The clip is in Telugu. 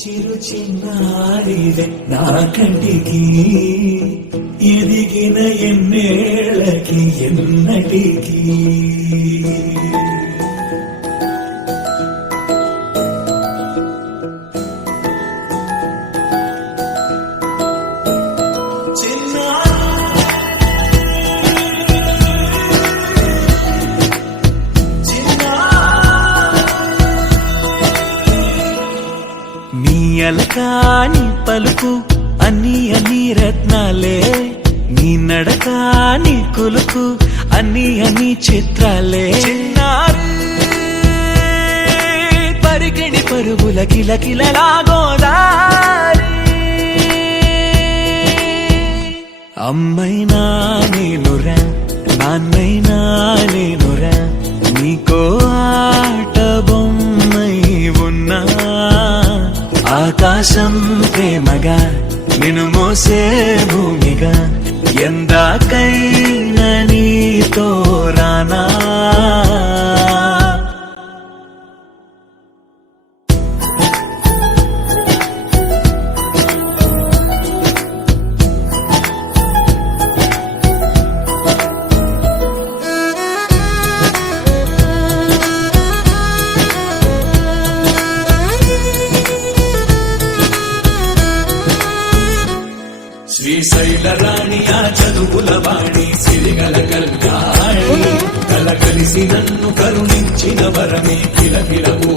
చిరు చిన్నారివే నా కంటికి ఎదిగిన ఎన్నేళ్ళకి ఎన్నటికి అలకాని పలుకు అన్ని అన్ని రత్నాలే నీ నడకాని కులుకు అన్ని అన్ని చిత్రాలే పరిగిణి పరుగుల కిలకిలలాగోదారి అమ్మైనా నేనురా నాన్నైనా నేనురా నీకో ఆట బొమ్మై ఉన్నా ఆకాశం ప్రేమగా నిన్ను మోసే భూమిగా ఎందాకైనా నీతో రానా శ్రీశైల రాణి ఆ చదువుల వాణి సిరిగల కళ్యాణి కల కలిసి నన్ను కరుణించిన వరమే కిలకిలవు